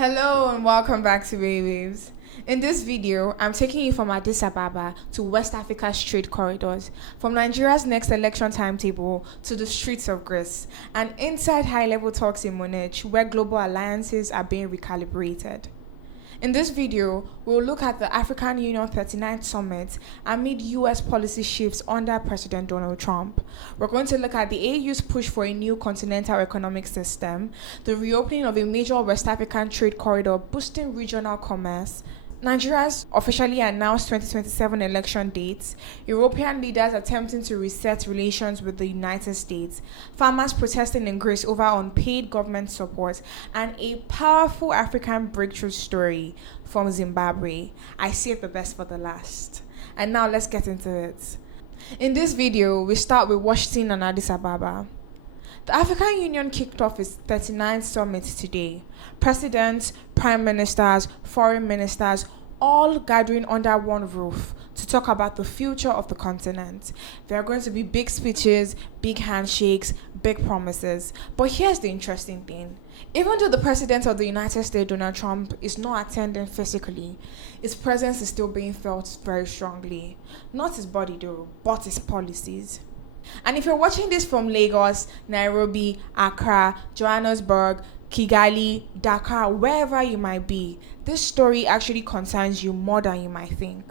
Hello and welcome back to Waywayves. In this video, I'm taking you from Addis Ababa to West Africa's trade corridors, from Nigeria's next election timetable to the streets of Greece, and inside high-level talks in Munich where global alliances are being recalibrated. In this video, we'll look at the African Union 39th Summit amid US policy shifts under President Donald Trump. We're going to look at the AU's push for a new continental economic system, the reopening of a major West African trade corridor boosting regional commerce, Nigeria's officially announced 2027 election dates, European leaders attempting to reset relations with the United States, farmers protesting in Greece over unpaid government support, and a powerful African breakthrough story from Zimbabwe. I saved the best for the last. And now let's get into it. In this video, we start with Washington and Addis Ababa. The African Union kicked off its 39th summit today. Presidents, prime ministers, foreign ministers, all gathering under one roof to talk about the future of the continent. There are going to be big speeches, big handshakes, big promises. But here's the interesting thing. Even though the President of the United States, Donald Trump, is not attending physically, his presence is still being felt very strongly. Not his body though, but his policies. And if you're watching this from Lagos, Nairobi, Accra, Johannesburg, Kigali, Dakar, wherever you might be, this story actually concerns you more than you might think.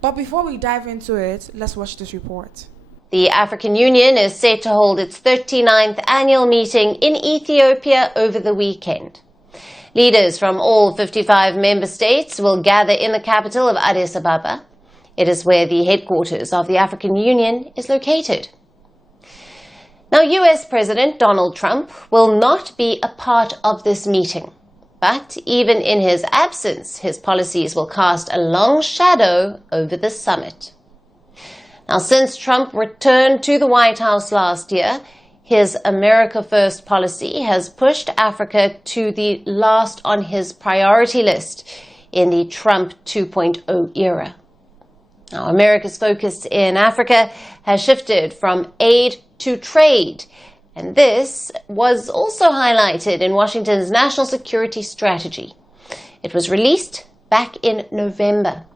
But before we dive into it, let's watch this report. The African Union is set to hold its 39th annual meeting in Ethiopia over the weekend. Leaders from all 55 member states will gather in the capital of Addis Ababa. It is where the headquarters of the African Union is located. Now, US President Donald Trump will not be a part of this meeting, but even in his absence, his policies will cast a long shadow over the summit. Now, since Trump returned to the White House last year, his America First policy has pushed Africa to the last on his priority list in the Trump 2.0 era. Now, America's focus in Africa has shifted from aid to trade, and this was also highlighted in Washington's national security strategy. It was released back in November.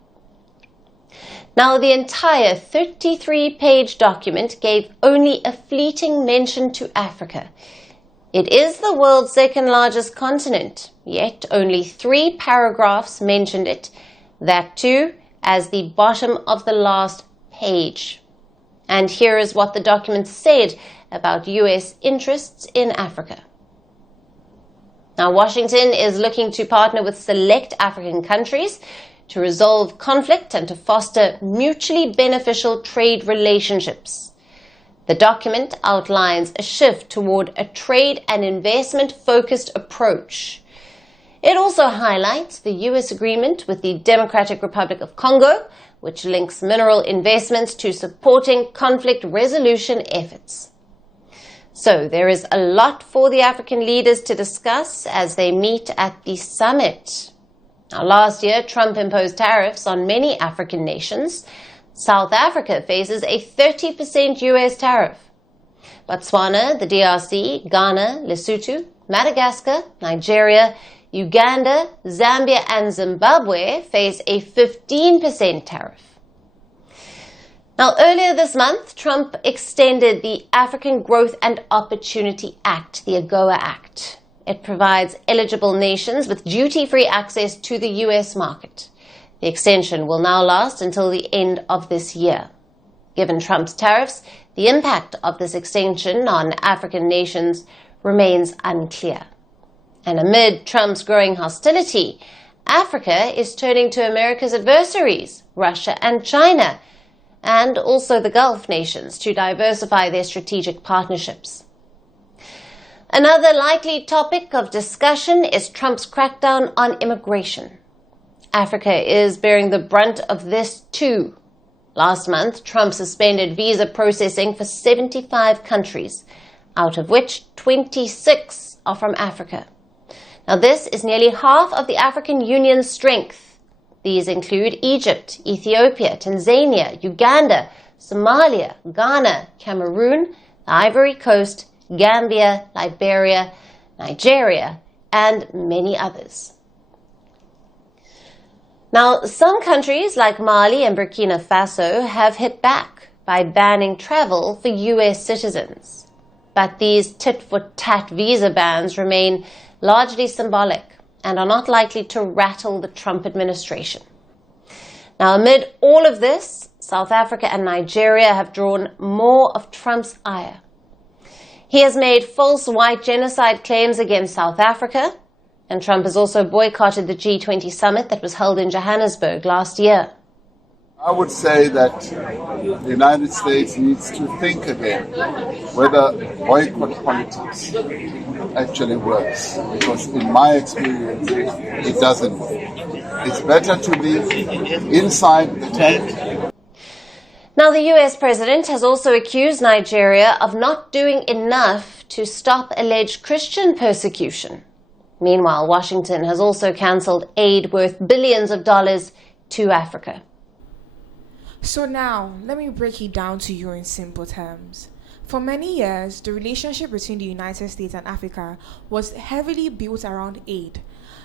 Now, the entire 33-page document gave only a fleeting mention to Africa. It is the world's second largest continent, yet only 3 paragraphs mentioned it, that too as the bottom of the last page. And here is what the document said about US interests in Africa. Now, Washington is looking to partner with select African countries to resolve conflict and to foster mutually beneficial trade relationships. The document outlines a shift toward a trade and investment-focused approach. It also highlights the US agreement with the Democratic Republic of Congo, which links mineral investments to supporting conflict resolution efforts. So there is a lot for the African leaders to discuss as they meet at the summit. Now, last year, Trump imposed tariffs on many African nations. South Africa faces a 30% US tariff. Botswana, the DRC, Ghana, Lesotho, Madagascar, Nigeria, Uganda, Zambia, and Zimbabwe face a 15% tariff. Now, earlier this month, Trump extended the African Growth and Opportunity Act, the AGOA Act. It provides eligible nations with duty-free access to the US market. The extension will now last until the end of this year. Given Trump's tariffs, the impact of this extension on African nations remains unclear. And amid Trump's growing hostility, Africa is turning to America's adversaries, Russia and China, and also the Gulf nations, to diversify their strategic partnerships. Another likely topic of discussion is Trump's crackdown on immigration. Africa is bearing the brunt of this too. Last month, Trump suspended visa processing for 75 countries, out of which 26 are from Africa. Now, this is nearly half of the African Union's strength. These include Egypt, Ethiopia, Tanzania, Uganda, Somalia, Ghana, Cameroon, the Ivory Coast, Gambia, Liberia, Nigeria, and many others. Now, some countries like Mali and Burkina Faso have hit back by banning travel for US citizens. But these tit-for-tat visa bans remain largely symbolic and are not likely to rattle the Trump administration. Now, amid all of this, South Africa and Nigeria have drawn more of Trump's ire. He has made false white genocide claims against South Africa, and Trump has also boycotted the G20 summit that was held in Johannesburg last year. I would say that the United States needs to think again whether boycott politics actually works, because in my experience, it doesn't work. It's better to be inside the tent. Now, the US president has also accused Nigeria of not doing enough to stop alleged Christian persecution. Meanwhile, Washington has also cancelled aid worth billions of dollars to Africa. So now, let me break it down to you in simple terms. For many years, the relationship between the United States and Africa was heavily built around aid,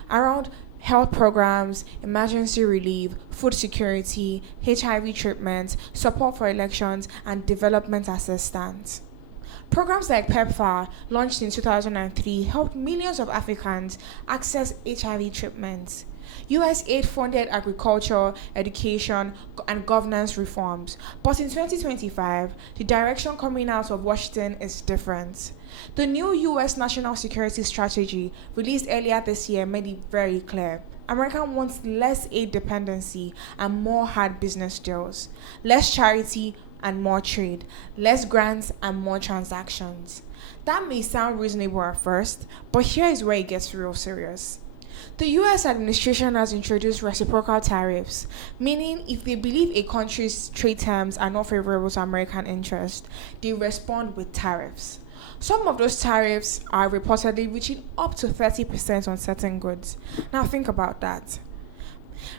around health programs, emergency relief, food security, HIV treatment, support for elections, and development assistance. Programs like PEPFAR, launched in 2003, helped millions of Africans access HIV treatments. US aid funded agriculture, education, and governance reforms. But in 2025, the direction coming out of Washington is different. The new US National Security Strategy, released earlier this year, made it very clear. America wants less aid dependency and more hard business deals, less charity and more trade, less grants and more transactions. That may sound reasonable at first, but here is where it gets real serious. The US administration has introduced reciprocal tariffs, meaning if they believe a country's trade terms are not favorable to American interests, they respond with tariffs. Some of those tariffs are reportedly reaching up to 30% on certain goods. Now think about that.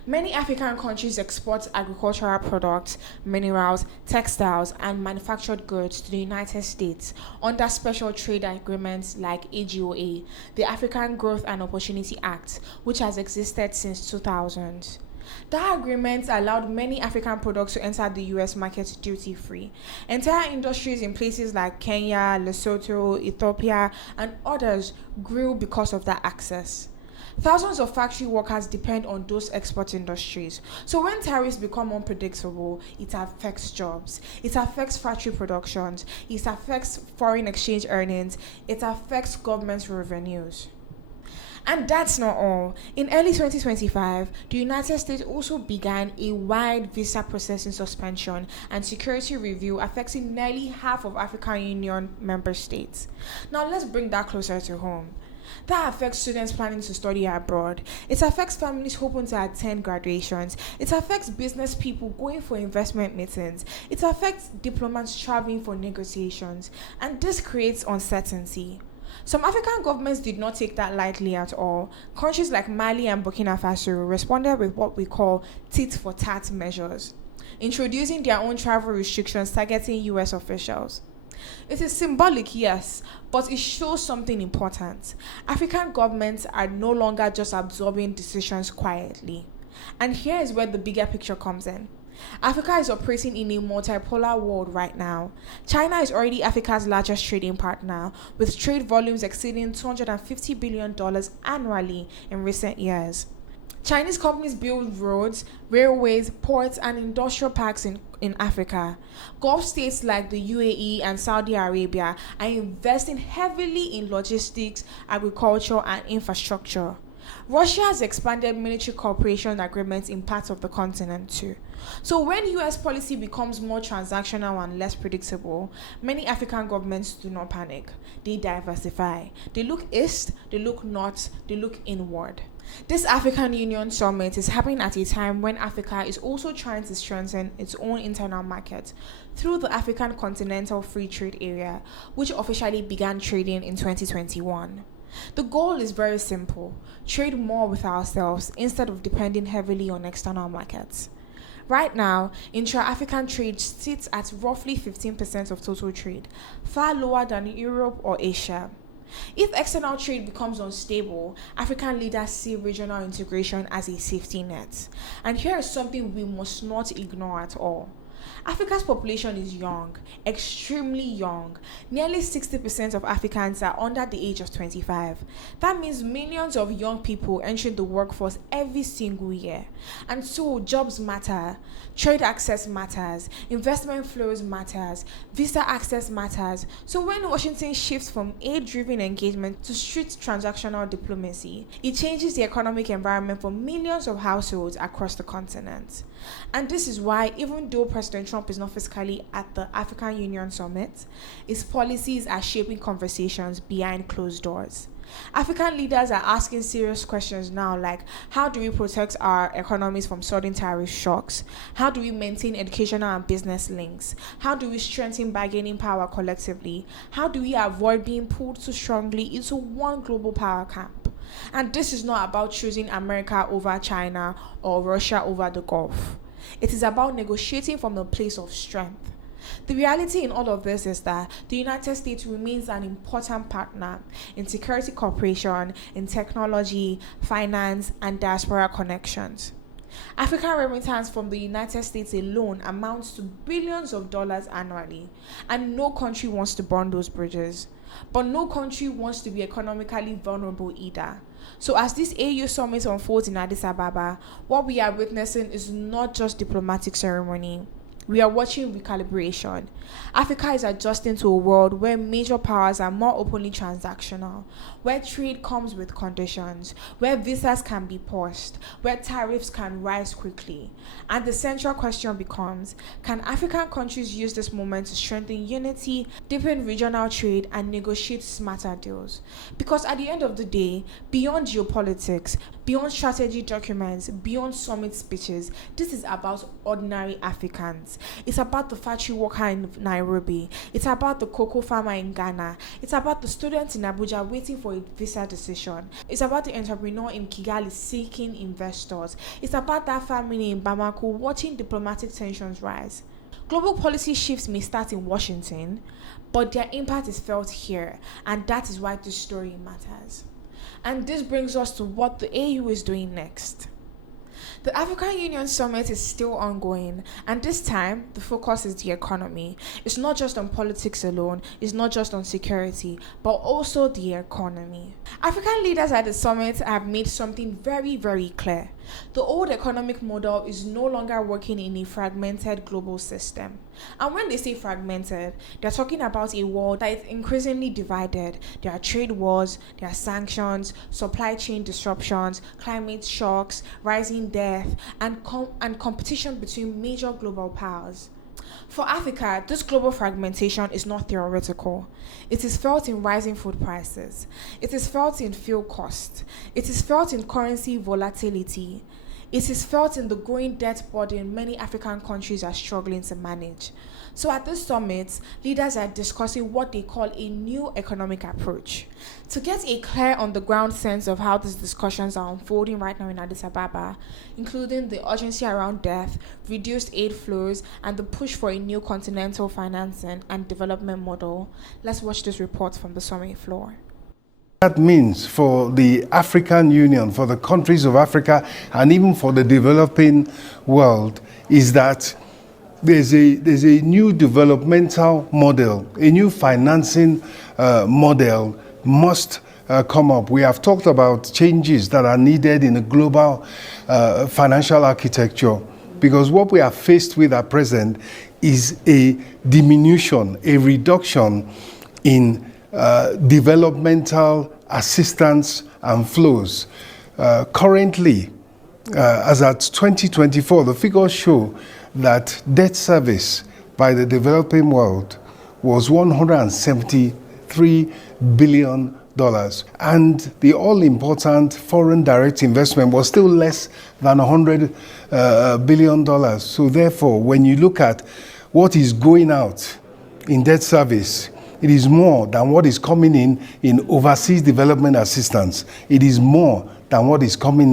Many African countries export agricultural products, minerals, textiles, and manufactured goods to the United States under special trade agreements like AGOA, the African Growth and Opportunity Act, which has existed since 2000. That agreement allowed many African products to enter the US market duty-free. Entire industries in places like Kenya, Lesotho, Ethiopia, and others grew because of that access. Thousands of factory workers depend on those export industries. So when tariffs become unpredictable, it affects jobs, it affects factory productions, it affects foreign exchange earnings, it affects government revenues. And that's not all. In early 2025, the United States also began a wide visa processing suspension and security review affecting nearly half of African Union member states. Now let's bring that closer to home. That affects students planning to study abroad. It affects families hoping to attend graduations. It affects business people going for investment meetings. It affects diplomats traveling for negotiations. And this creates uncertainty. Some African governments did not take that lightly at all. Countries like Mali and Burkina Faso responded with what we call tit-for-tat measures, introducing their own travel restrictions targeting US officials. It is symbolic, yes, but it shows something important. African governments are no longer just absorbing decisions quietly. And here is where the bigger picture comes in. Africa is operating in a multipolar world right now. China is already Africa's largest trading partner, with trade volumes exceeding $250 billion annually in recent years. Chinese companies build roads, railways, ports, and industrial parks in Africa. Gulf states like the UAE and Saudi Arabia are investing heavily in logistics, agriculture, and infrastructure. Russia has expanded military cooperation agreements in parts of the continent too. So when US policy becomes more transactional and less predictable, many African governments do not panic. They diversify. They look east, they look north, they look inward. This African Union Summit is happening at a time when Africa is also trying to strengthen its own internal market through the African Continental Free Trade Area, which officially began trading in 2021. The goal is very simple: trade more with ourselves instead of depending heavily on external markets. Right now, intra-African trade sits at roughly 15% of total trade, far lower than Europe or Asia. If external trade becomes unstable, African leaders see regional integration as a safety net. And here is something we must not ignore at all. Africa's population is young, extremely young. Nearly 60% of Africans are under the age of 25. That means millions of young people entering the workforce every single year. And so jobs matter, trade access matters, investment flows matters, visa access matters. So when Washington shifts from aid-driven engagement to strict transactional diplomacy, it changes the economic environment for millions of households across the continent. And this is why, even though President Trump is not physically at the African Union Summit, his policies are shaping conversations behind closed doors. African leaders are asking serious questions now, like how do we protect our economies from sudden tariff shocks? How do we maintain educational and business links? How do we strengthen bargaining power collectively? How do we avoid being pulled too strongly into one global power camp? And this is not about choosing America over China or Russia over the Gulf. It is about negotiating from a place of strength. The reality in all of this is that the United States remains an important partner in security cooperation, in technology, finance, and diaspora connections. African remittance from the United States alone amounts to billions of dollars annually, and no country wants to burn those bridges. But no country wants to be economically vulnerable either. So as this AU summit unfolds in Addis Ababa, what we are witnessing is not just diplomatic ceremony. We are watching recalibration. Africa is adjusting to a world where major powers are more openly transactional, where trade comes with conditions, where visas can be paused, where tariffs can rise quickly. And the central question becomes, can African countries use this moment to strengthen unity, deepen regional trade, and negotiate smarter deals? Because at the end of the day, beyond geopolitics, beyond strategy documents, beyond summit speeches, this is about ordinary Africans. It's about the factory worker in Nairobi. It's about the cocoa farmer in Ghana. It's about the student in Abuja waiting for a visa decision. It's about the entrepreneur in Kigali seeking investors. It's about that family in Bamako watching diplomatic tensions rise. Global policy shifts may start in Washington, but their impact is felt here, and that is why this story matters. And this brings us to what the AU is doing next. The African Union Summit is still ongoing, and this time, the focus is the economy. It's not just on politics alone, it's not just on security, but also the economy. African leaders at the summit have made something very, very clear. The old economic model is no longer working in a fragmented global system. And when they say fragmented, they're talking about a world that is increasingly divided. There are trade wars, there are sanctions, supply chain disruptions, climate shocks, rising death, and competition between major global powers. For Africa, this global fragmentation is not theoretical. It is felt in rising food prices. It is felt in fuel costs. It is felt in currency volatility. It is felt in the growing debt burden many African countries are struggling to manage. So at this summit, leaders are discussing what they call a new economic approach. To get a clear on-the-ground sense of how these discussions are unfolding right now in Addis Ababa, including the urgency around death, reduced aid flows, and the push for a new continental financing and development model, let's watch this report from the summit floor. That means for the African Union, for the countries of Africa, and even for the developing world, is that there's a new developmental model, a new financing model must come up. We have talked about changes that are needed in a global financial architecture, because what we are faced with at present is a diminution, a reduction in developmental assistance and flows. Currently, as at 2024, the figures show that debt service by the developing world was $173 billion, and the all-important foreign direct investment was still less than $100 billion. So therefore, when you look at what is going out in debt service, it is more than what is coming in overseas development assistance. It is more than what is coming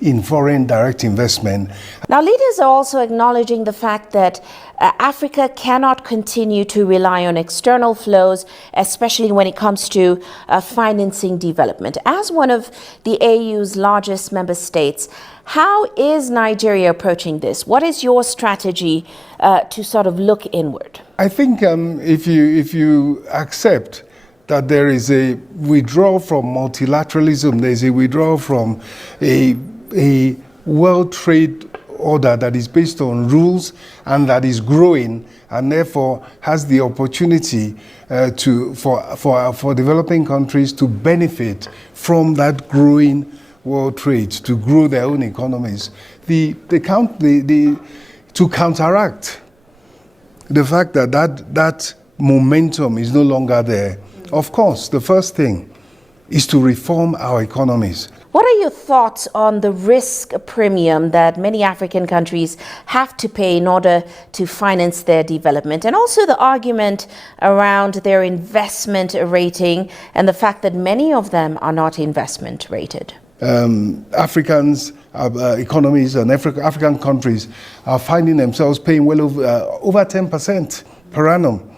in foreign direct investment. Now, leaders are also acknowledging the fact that Africa cannot continue to rely on external flows, especially when it comes to financing development. As one of the AU's largest member states, how is Nigeria approaching this? What is your strategy to sort of look inward? I think if you accept that there is a withdrawal from multilateralism, there is a withdrawal from a world trade order that is based on rules and that is growing and therefore has the opportunity for developing countries to benefit from that growing world trade, to grow their own economies. To counteract the fact that momentum is no longer there, of course, the first thing is to reform our economies. What are your thoughts on the risk premium that many African countries have to pay in order to finance their development, and also the argument around their investment rating and the fact that many of them are not investment rated? Africans, economies and African countries are finding themselves paying well over 10% per annum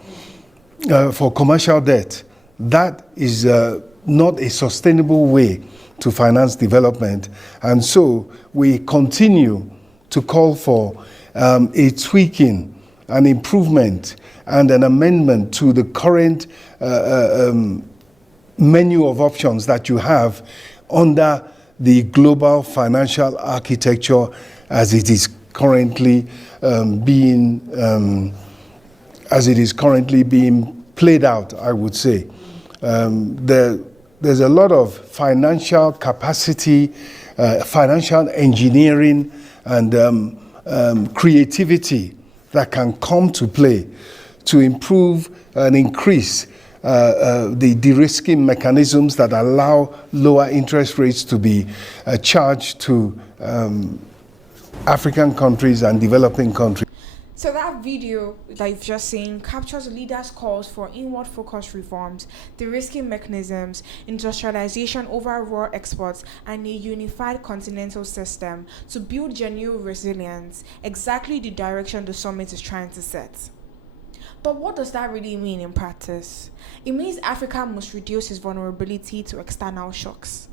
for commercial debt. That is not a sustainable way to finance development. And so we continue to call for a tweaking, an improvement, and an amendment to the current menu of options that you have under the global financial architecture as it is currently being played out, I would say. There's a lot of financial capacity, financial engineering, and creativity that can come to play to improve and increase the de-risking mechanisms that allow lower interest rates to be charged to African countries and developing countries. So that video that you've just seen captures the leaders' calls for inward-focused reforms, de-risking mechanisms, industrialization over raw exports, and a unified continental system to build genuine resilience, exactly the direction the summit is trying to set. But what does that really mean in practice? It means Africa must reduce its vulnerability to external shocks.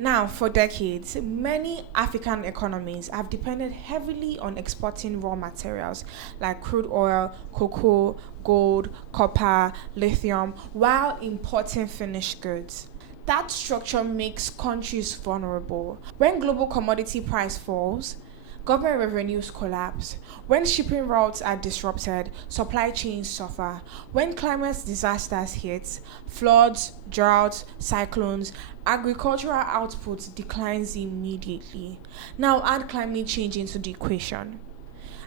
Now, for decades, many African economies have depended heavily on exporting raw materials like crude oil, cocoa, gold, copper, lithium, while importing finished goods. That structure makes countries vulnerable. When global commodity price falls, government revenues collapse. When shipping routes are disrupted, supply chains suffer. When climate disasters hit, floods, droughts, cyclones, agricultural output declines immediately. Now add climate change into the equation.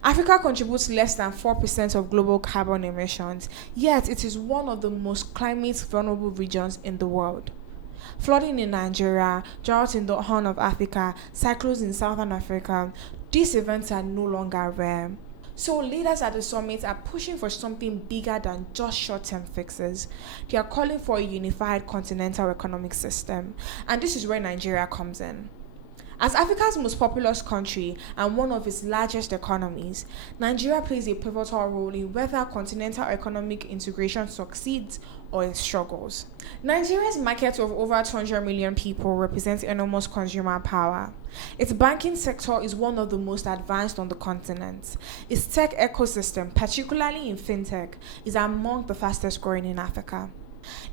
Africa contributes less than 4% of global carbon emissions, yet it is one of the most climate vulnerable regions in the world. Flooding in Nigeria, drought in the Horn of Africa, cyclones in Southern Africa, these events are no longer rare. So leaders at the summit are pushing for something bigger than just short-term fixes. They are calling for a unified continental economic system. And this is where Nigeria comes in. As Africa's most populous country and one of its largest economies, Nigeria plays a pivotal role in whether continental economic integration succeeds or it struggles. Nigeria's market of over 200 million people represents enormous consumer power. Its banking sector is one of the most advanced on the continent. Its tech ecosystem, particularly in fintech, is among the fastest growing in Africa.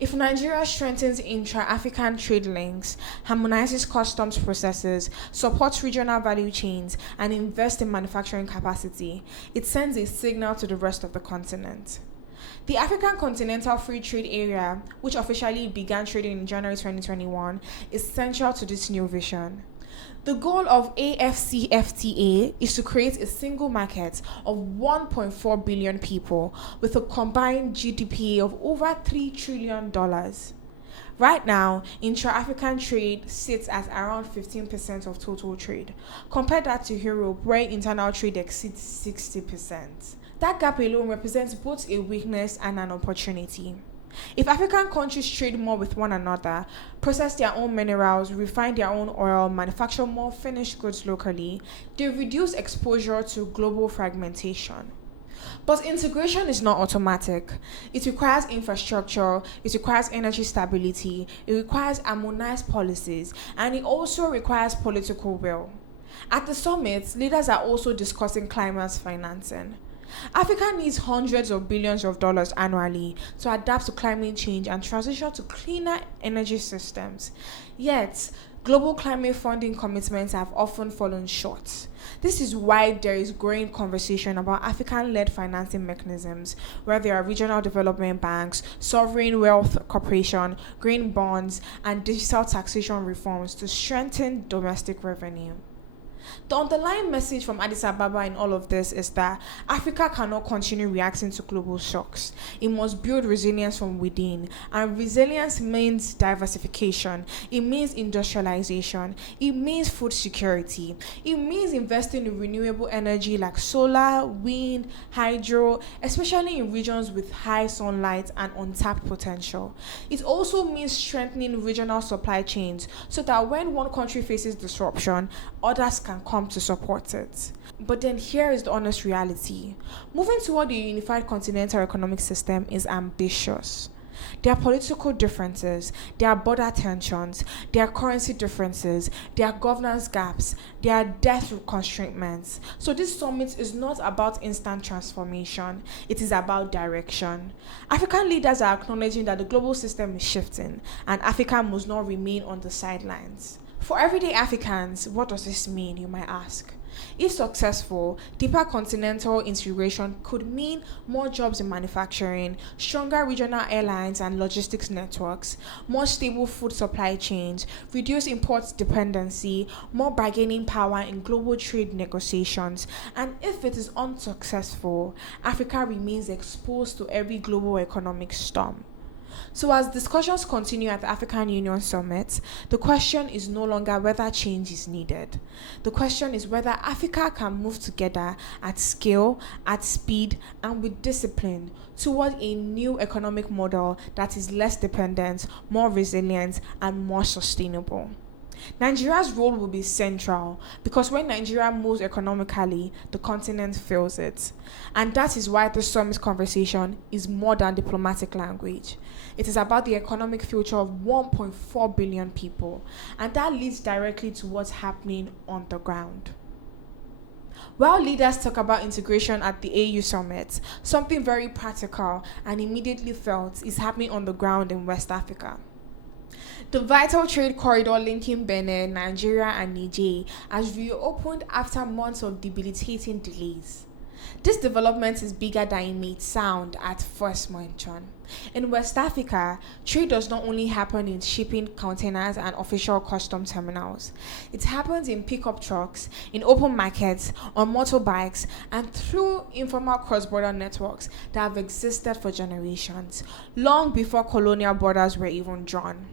If Nigeria strengthens intra-African trade links, harmonizes customs processes, supports regional value chains, and invests in manufacturing capacity, it sends a signal to the rest of the continent. The African Continental Free Trade Area, which officially began trading in January 2021, is central to this new vision. The goal of AFCFTA is to create a single market of 1.4 billion people with a combined GDP of over $3 trillion. Right now, intra-African trade sits at around 15% of total trade. Compare that to Europe, where internal trade exceeds 60%. That gap alone represents both a weakness and an opportunity. If African countries trade more with one another, process their own minerals, refine their own oil, manufacture more finished goods locally, they reduce exposure to global fragmentation. But integration is not automatic. It requires infrastructure, it requires energy stability, it requires harmonized policies, and it also requires political will. At the summit, leaders are also discussing climate financing. Africa needs hundreds of billions of dollars annually to adapt to climate change and transition to cleaner energy systems. Yet, global climate funding commitments have often fallen short. This is why there is growing conversation about African-led financing mechanisms, where there are regional development banks, sovereign wealth corporation, green bonds, and digital taxation reforms to strengthen domestic revenue. The underlying message from Addis Ababa in all of this is that Africa cannot continue reacting to global shocks. It must build resilience from within. And resilience means diversification. It means industrialization. It means food security. It means investing in renewable energy like solar, wind, hydro, especially in regions with high sunlight and untapped potential. It also means strengthening regional supply chains so that when one country faces disruption, others can come to support it. But then here is the honest reality. Moving toward a unified continental economic system is ambitious. There are political differences, there are border tensions, there are currency differences, there are governance gaps, there are debt constraints. So this summit is not about instant transformation, it is about direction. African leaders are acknowledging that the global system is shifting and Africa must not remain on the sidelines. For everyday Africans, what does this mean, you might ask? If successful, deeper continental integration could mean more jobs in manufacturing, stronger regional airlines and logistics networks, more stable food supply chains, reduced import dependency, more bargaining power in global trade negotiations, and if it is unsuccessful, Africa remains exposed to every global economic storm. So as discussions continue at the African Union Summit, the question is no longer whether change is needed. The question is whether Africa can move together at scale, at speed, and with discipline toward a new economic model that is less dependent, more resilient, and more sustainable. Nigeria's role will be central because when Nigeria moves economically, the continent feels it. And that is why the summit conversation is more than diplomatic language. It is about the economic future of 1.4 billion people, and that leads directly to what's happening on the ground. While leaders talk about integration at the AU summit, something very practical and immediately felt is happening on the ground in West Africa. The vital trade corridor linking Benin, Nigeria, and Niger has reopened after months of debilitating delays. This development is bigger than it may sound at first mention. In West Africa, trade does not only happen in shipping containers and official custom terminals. It happens in pickup trucks, in open markets, on motorbikes, and through informal cross-border networks that have existed for generations, long before colonial borders were even drawn.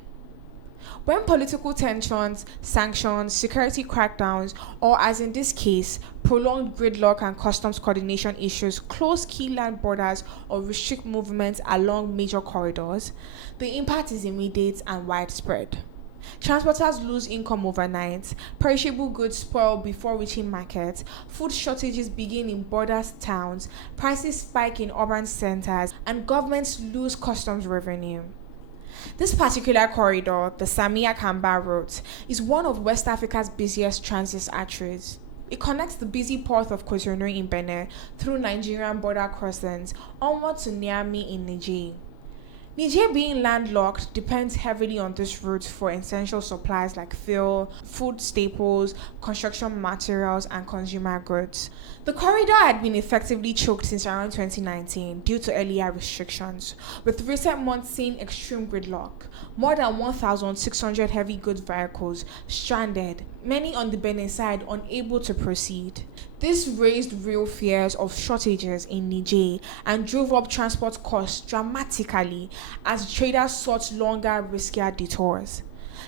When political tensions, sanctions, security crackdowns, or as in this case, prolonged gridlock and customs coordination issues close key land borders or restrict movements along major corridors, the impact is immediate and widespread. Transporters lose income overnight, perishable goods spoil before reaching markets, food shortages begin in border towns, prices spike in urban centers, and governments lose customs revenue. This particular corridor, the Samia-Kamba route, is one of West Africa's busiest transit arteries. It connects the busy port of Cotonou in Benin through Nigerian border crossings onward to Niamey in Niger. Niger, being landlocked, depends heavily on this route for essential supplies like fuel, food staples, construction materials, and consumer goods. The corridor had been effectively choked since around 2019 due to earlier restrictions, with recent months seeing extreme gridlock. More than 1,600 heavy goods vehicles stranded, many on the Benin side unable to proceed. This raised real fears of shortages in Niger and drove up transport costs dramatically as traders sought longer, riskier detours.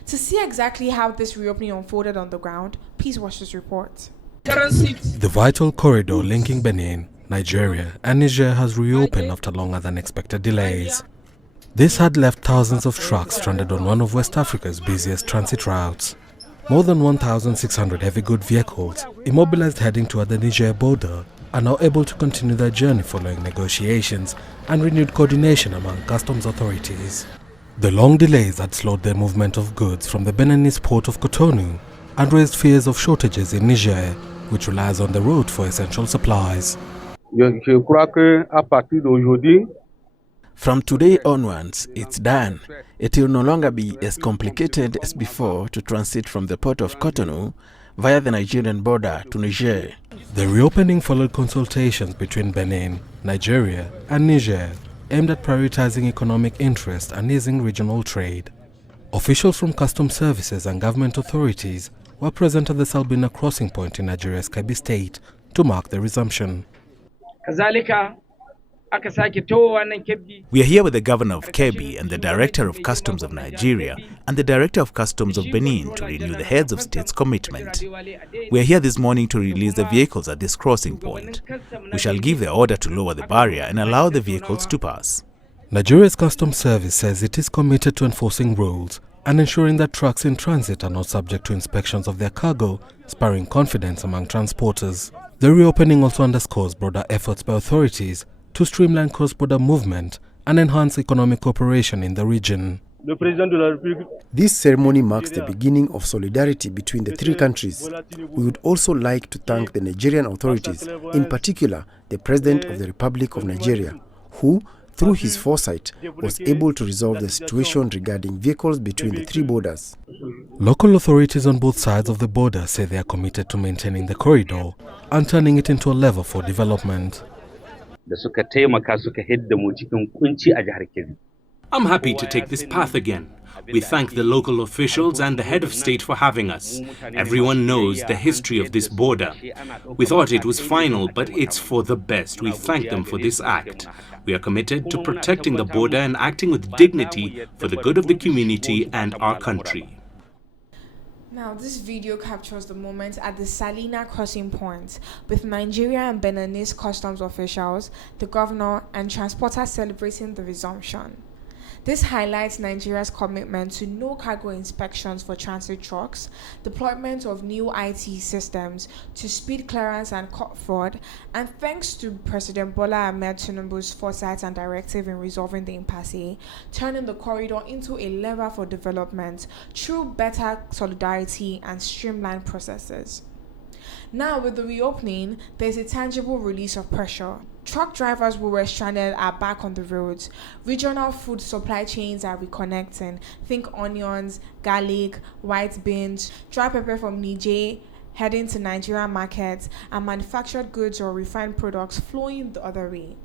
To see exactly how this reopening unfolded on the ground, please watch this report. The vital corridor linking Benin, Nigeria, and Niger has reopened after longer than expected delays. This had left thousands of trucks stranded on one of West Africa's busiest transit routes. More than 1,600 heavy good vehicles, immobilized heading toward the Niger border, are now able to continue their journey following negotiations and renewed coordination among customs authorities. The long delays had slowed the movement of goods from the Beninese port of Cotonou and raised fears of shortages in Niger, which relies on the road for essential supplies. From today onwards, it's done. It will no longer be as complicated as before to transit from the port of Cotonou via the Nigerian border to Niger. The reopening followed consultations between Benin, Nigeria, and Niger, aimed at prioritizing economic interest and easing regional trade. Officials from customs services and government authorities were present at the Salbina crossing point in Nigeria's Kebbi state to mark the resumption. We are here with the governor of Kebbi and the director of customs of Nigeria and the director of customs of Benin to renew the heads of state's commitment. We are here this morning to release the vehicles at this crossing point. We shall give the order to lower the barrier and allow the vehicles to pass. Nigeria's customs service says it is committed to enforcing rules and ensuring that trucks in transit are not subject to inspections of their cargo, spurring confidence among transporters. The reopening also underscores broader efforts by authorities to streamline cross-border movement and enhance economic cooperation in the region. This ceremony marks the beginning of solidarity between the three countries. We would also like to thank the Nigerian authorities, in particular the President of the Republic of Nigeria, who, through his foresight, was able to resolve the situation regarding vehicles between the three borders. Local authorities on both sides of the border say they are committed to maintaining the corridor and turning it into a lever for development. I'm happy to take this path again. We thank the local officials and the head of state for having us. Everyone knows the history of this border. We thought it was final, but it's for the best. We thank them for this act. We are committed to protecting the border and acting with dignity for the good of the community and our country. Now, this video captures the moment at the Salina crossing point, with Nigeria and Beninese customs officials, the governor, and transporters celebrating the resumption. This highlights Nigeria's commitment to no cargo inspections for transit trucks, deployment of new IT systems to speed clearance and cut fraud, and thanks to President Bola Ahmed Tinubu's foresight and directive in resolving the impasse, turning the corridor into a lever for development through better solidarity and streamlined processes. Now, with the reopening, there's a tangible release of pressure. Truck drivers who were stranded are back on the roads. Regional food supply chains are reconnecting. Think onions, garlic, white beans, dry pepper from Niger heading to Nigerian markets, and manufactured goods or refined products flowing the other way.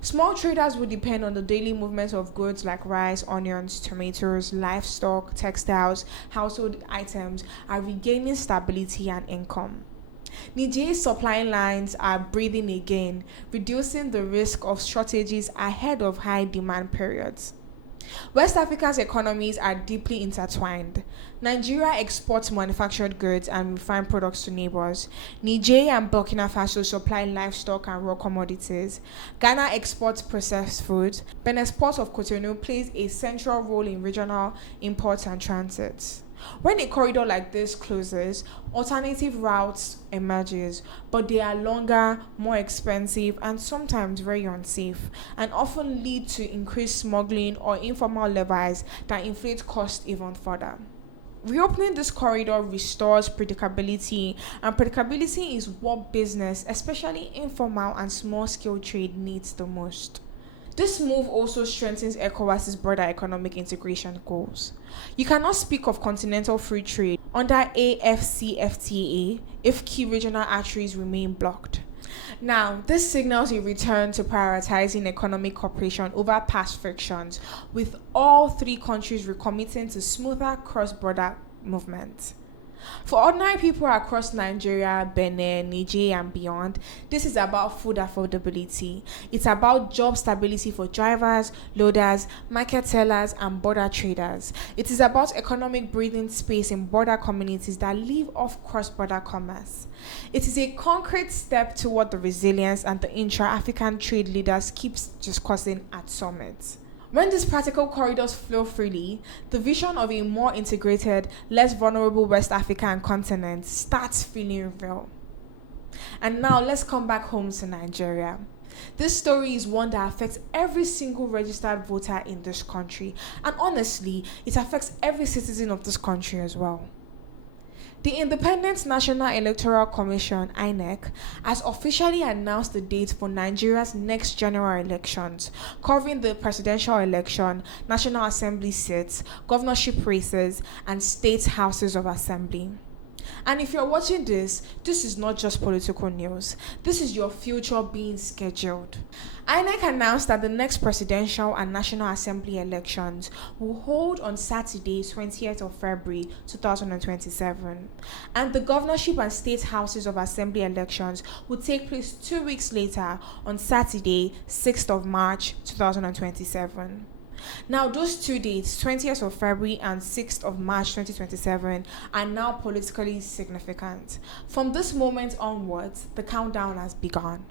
Small traders who depend on the daily movement of goods like rice, onions, tomatoes, livestock, textiles, household items are regaining stability and income. Niger's supply lines are breathing again, reducing the risk of shortages ahead of high demand periods. West Africa's economies are deeply intertwined. Nigeria exports manufactured goods and refined products to neighbors. Niger and Burkina Faso supply livestock and raw commodities. Ghana exports processed foods. Benin's port of Cotonou plays a central role in regional imports and transits. When a corridor like this closes, alternative routes emerges, but they are longer, more expensive, and sometimes very unsafe, and often lead to increased smuggling or informal levies that inflate costs even further. Reopening this corridor restores predictability, and predictability is what business, especially informal and small-scale trade, needs the most. This move also strengthens ECOWAS's broader economic integration goals. You cannot speak of continental free trade under AFCFTA if key regional arteries remain blocked. Now, this signals a return to prioritizing economic cooperation over past frictions, with all three countries recommitting to smoother cross-border movement. For ordinary people across Nigeria, Benin, Niger, and beyond, this is about food affordability. It's about job stability for drivers, loaders, market sellers, and border traders. It is about economic breathing space in border communities that live off cross-border commerce. It is a concrete step toward the resilience and the intra-African trade leaders keep discussing at summits. When these practical corridors flow freely, the vision of a more integrated, less vulnerable West African continent starts feeling real. And now let's come back home to Nigeria. This story is one that affects every single registered voter in this country, and honestly, it affects every citizen of this country as well. The Independent National Electoral Commission, INEC, has officially announced the date for Nigeria's next general elections, covering the presidential election, National Assembly seats, governorship races, and state houses of assembly. And if you're watching this is not just political news. This is your future being scheduled. INEC announced that the next presidential and National Assembly elections will hold on Saturday, 20th of February 2027. And the governorship and state houses of assembly elections will take place 2 weeks later on Saturday, 6th of March 2027. Now, those 2 dates, 20th of February and 6th of March 2027, are now politically significant. From this moment onwards, the countdown has begun.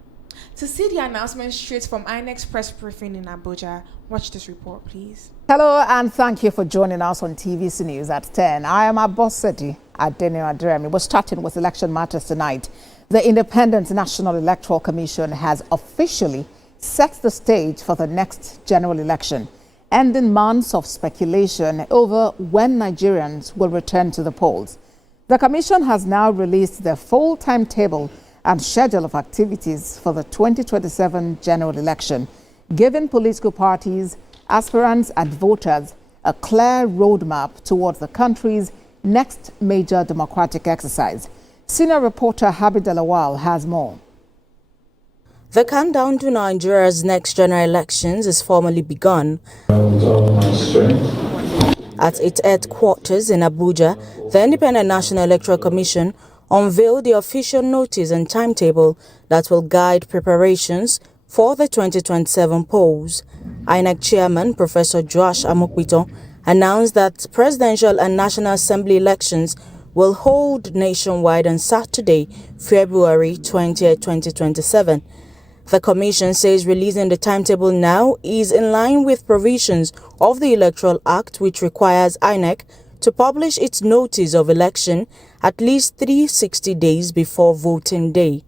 To see the announcement straight from INEC's press briefing in Abuja, watch this report, please. Hello, and thank you for joining us on TVC News at 10. I am Abosedi Adeniran. We're starting with election matters tonight. The Independent National Electoral Commission has officially set the stage for the next general election, ending months of speculation over when Nigerians will return to the polls. The Commission has now released the full timetable and schedule of activities for the 2027 general election, giving political parties, aspirants and voters a clear roadmap towards the country's next major democratic exercise. Senior reporter Habib Delawal has more. The countdown to Nigeria's next general elections is formally begun. At its headquarters in Abuja, the Independent National Electoral Commission unveiled the official notice and timetable that will guide preparations for the 2027 polls. INEC Chairman Professor Joash Amokbito announced that presidential and National Assembly elections will hold nationwide on Saturday, February 20, 2027. The Commission says releasing the timetable now is in line with provisions of the Electoral Act, which requires INEC to publish its notice of election at least 360 days before voting day.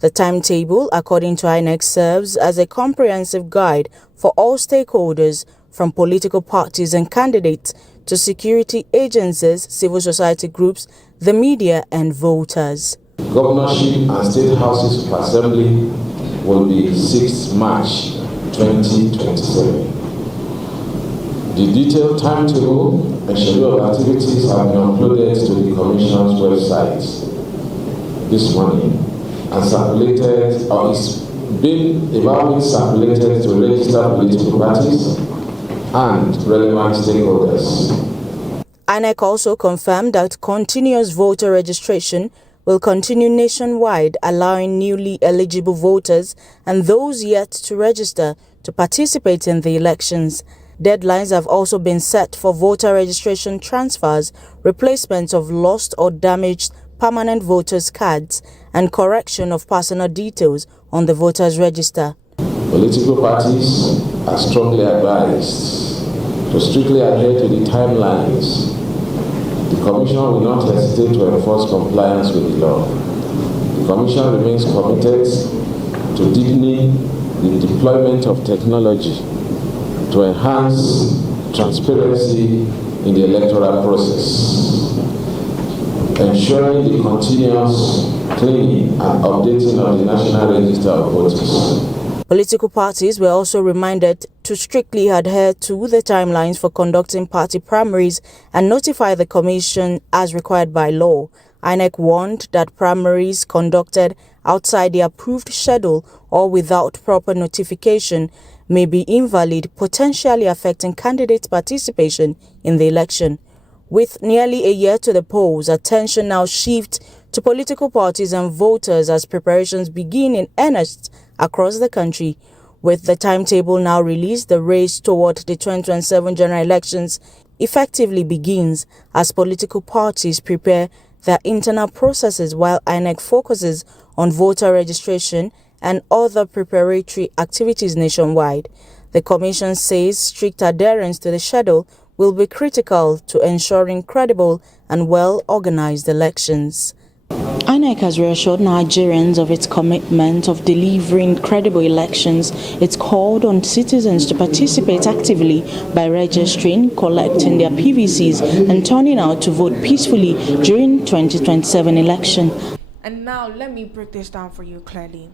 The timetable, according to INEC, serves as a comprehensive guide for all stakeholders, from political parties and candidates to security agencies, civil society groups, the media, and voters. Governorship and state houses of assembly will be 6th March 2027. The detailed timetable and schedule of activities have been uploaded to the Commission's website this morning and circulated, or is being circulated to registered political parties and relevant stakeholders. INEC also confirmed that continuous voter registration will continue nationwide, allowing newly eligible voters and those yet to register to participate in the elections. Deadlines have also been set for voter registration transfers, replacement of lost or damaged permanent voters' cards, and correction of personal details on the voters' register. Political parties are strongly advised to strictly adhere to the timelines. The Commission will not hesitate to enforce compliance with the law. The Commission remains committed to deepening the deployment of technology to enhance transparency in the electoral process, ensuring the continuous cleaning and updating of the National Register of Voters. Political parties were also reminded to strictly adhere to the timelines for conducting party primaries and notify the Commission as required by law. INEC warned that primaries conducted outside the approved schedule or without proper notification may be invalid, potentially affecting candidates' participation in the election. With nearly a year to the polls, attention now shifts to political parties and voters as preparations begin in earnest across the country. With the timetable now released, the race toward the 2027 general elections effectively begins as political parties prepare their internal processes while INEC focuses on voter registration and other preparatory activities nationwide. The Commission says strict adherence to the schedule will be critical to ensuring credible and well-organized elections. INEC has reassured Nigerians of its commitment of delivering credible elections. It's called on citizens to participate actively by registering, collecting their PVCs and turning out to vote peacefully during 2027 election. And now let me break this down for you clearly.